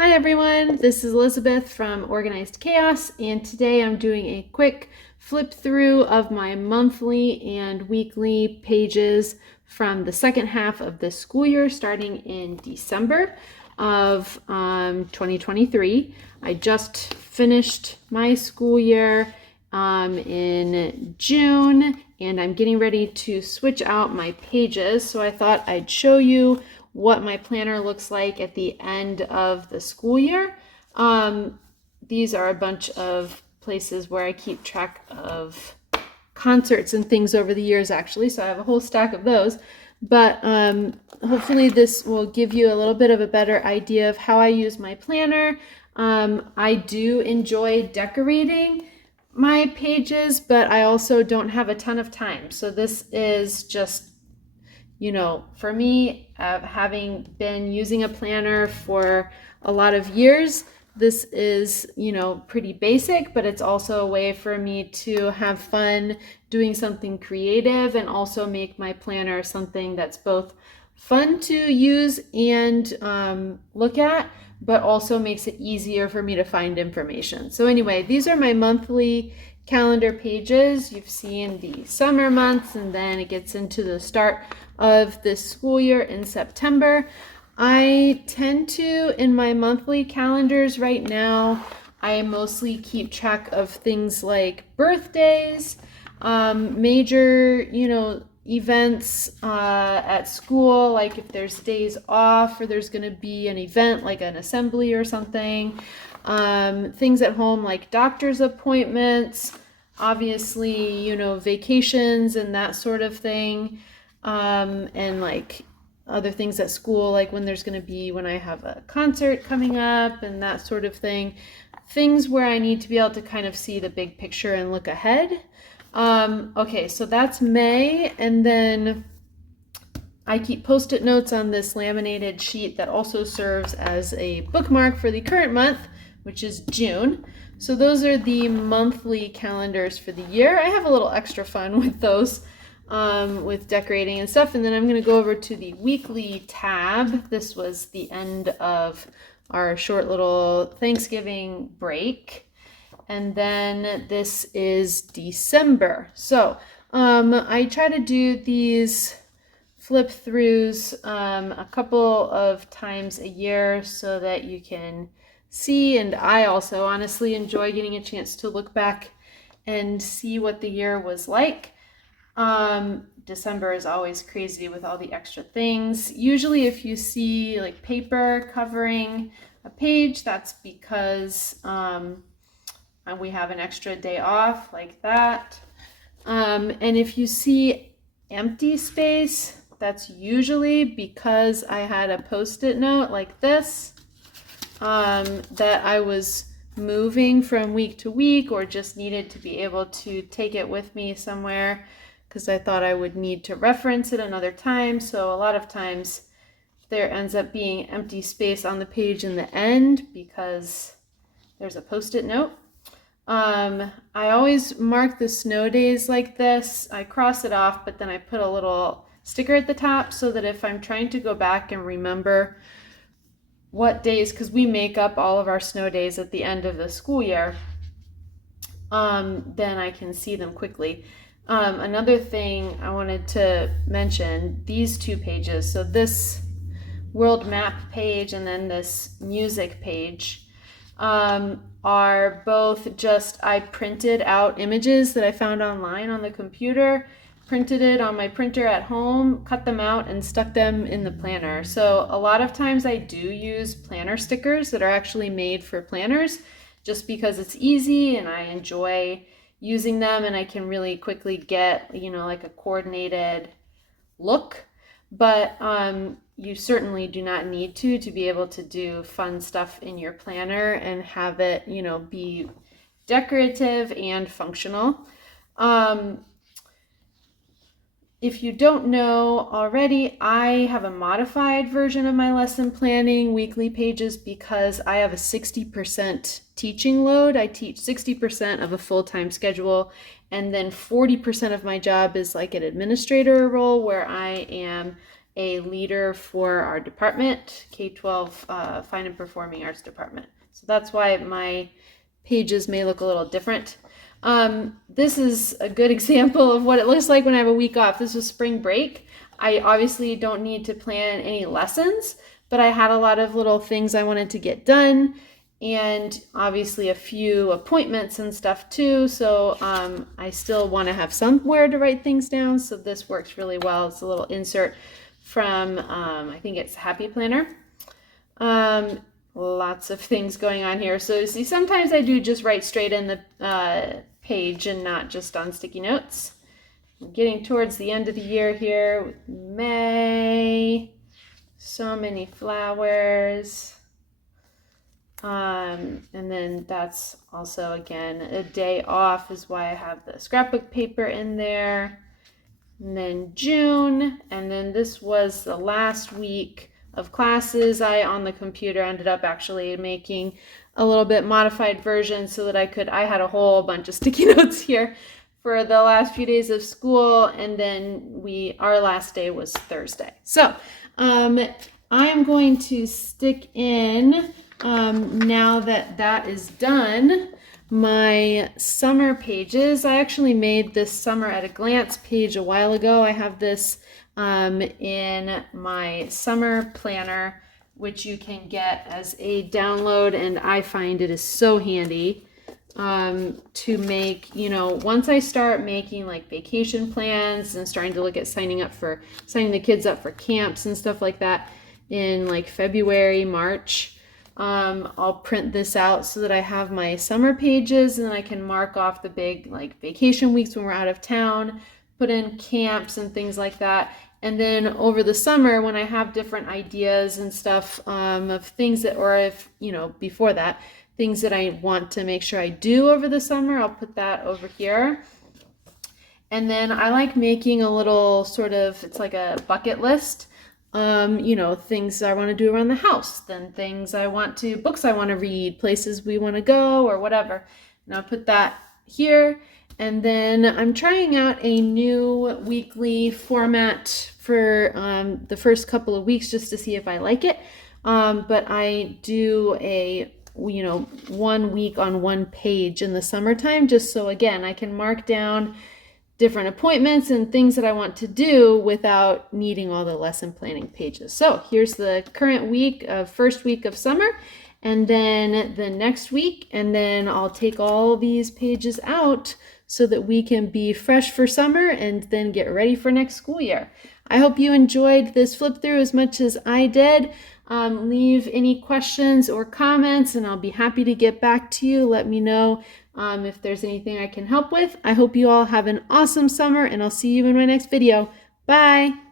Hi everyone, this is Elizabeth from Organized Chaos, and today I'm doing a quick flip through of my monthly and weekly pages from the second half of the school year starting in December of 2023. I just finished my school year in June, and I'm getting ready to switch out my pages, so I thought I'd show you what my planner looks like at the end of the school year. These are a bunch of places where I keep track of concerts and things over the years, actually, so I have a whole stack of those. But hopefully this will give you a little bit of a better idea of how I use my planner. I do enjoy decorating my pages, but I also don't have a ton of time. So this is just, for me, having been using a planner for a lot of years, this is, pretty basic, but it's also a way for me to have fun doing something creative and also make my planner something that's both fun to use and look at, but also makes it easier for me to find information. So anyway, these are my monthly calendar pages. You've seen the summer months, and then it gets into the start of this school year in September. I tend to, in my monthly calendars right now, I mostly keep track of things like birthdays, major, events at school, like if there's days off or there's going to be an event like an assembly or something. Things at home like doctor's appointments, obviously, vacations and that sort of thing. And like other things at school, like when I have a concert coming up and that sort of thing. Things where I need to be able to kind of see the big picture and look ahead. Okay, so that's May, and then I keep post-it notes on this laminated sheet that also serves as a bookmark for the current month, which is June. So those are the monthly calendars for the year. I have a little extra fun with those, with decorating and stuff. And then I'm going to go over to the weekly tab. This was the end of our short little Thanksgiving break. And then this is December. So I try to do these flip throughs a couple of times a year so that you can see, and I also honestly enjoy getting a chance to look back and see what the year was like. December is always crazy with all the extra things. Usually if you see like paper covering a page, that's because we have an extra day off like that. And if you see empty space, that's usually because I had a post-it note like this that I was moving from week to week or just needed to be able to take it with me somewhere because I thought I would need to reference it another time. So a lot of times there ends up being empty space on the page in the end because there's a post-it note. I always mark the snow days like this. I cross it off, but then I put a little sticker at the top so that if I'm trying to go back and remember what days, because we make up all of our snow days at the end of the school year, then I can see them quickly. Another thing I wanted to mention, these two pages, so this world map page and then this music page, are both just, I printed out images that I found online on the computer, printed it on my printer at home, cut them out and stuck them in the planner. So a lot of times I do use planner stickers that are actually made for planners just because it's easy and I enjoy using them and I can really quickly get, like a coordinated look. But you certainly do not need to be able to do fun stuff in your planner and have it, be decorative and functional. If you don't know already, I have a modified version of my lesson planning weekly pages because I have a 60% teaching load. I teach 60% of a full-time schedule, and then 40% of my job is like an administrator role where I am a leader for our department, K-12 Fine and Performing Arts Department. So that's why my pages may look a little different. This is a good example of what it looks like when I have a week off. This was spring break. I obviously don't need to plan any lessons, but I had a lot of little things I wanted to get done, and obviously a few appointments and stuff too. So I still want to have somewhere to write things down. So this works really well. It's a little insert from, I think it's Happy Planner. Lots of things going on here. So see, sometimes I do just write straight in the page and not just on sticky notes. I'm getting towards the end of the year here with May. So many flowers. And then that's also, again, a day off is why I have the scrapbook paper in there. And then June, and then this was the last week of classes. I, on the computer, ended up actually making a little bit modified version so that I had a whole bunch of sticky notes here for the last few days of school, and then our last day was Thursday. So I'm going to stick in, now that is done, my summer pages. I actually made this summer at a glance page a while ago. I have this in my summer planner, which you can get as a download, and I find it is so handy to make, once I start making like vacation plans and starting to look at signing the kids up for camps and stuff like that in like February, March, I'll print this out so that I have my summer pages, and then I can mark off the big like vacation weeks when we're out of town, put in camps and things like that. And then over the summer, when I have different ideas and stuff of things that, or if, before that, things that I want to make sure I do over the summer, I'll put that over here. And then I like making a little sort of, it's like a bucket list. Things I want to do around the house, then books I want to read, places we want to go, or whatever. And I'll put that here. And then I'm trying out a new weekly format for the first couple of weeks just to see if I like it. But I do a 1 week on one page in the summertime, just so again I can mark down different appointments and things that I want to do without needing all the lesson planning pages. So here's the current week first week of summer, and then the next week, and then I'll take all these pages out so that we can be fresh for summer and then get ready for next school year. I hope you enjoyed this flip through as much as I did. Leave any questions or comments and I'll be happy to get back to you. Let me know if there's anything I can help with. I hope you all have an awesome summer, and I'll see you in my next video. Bye!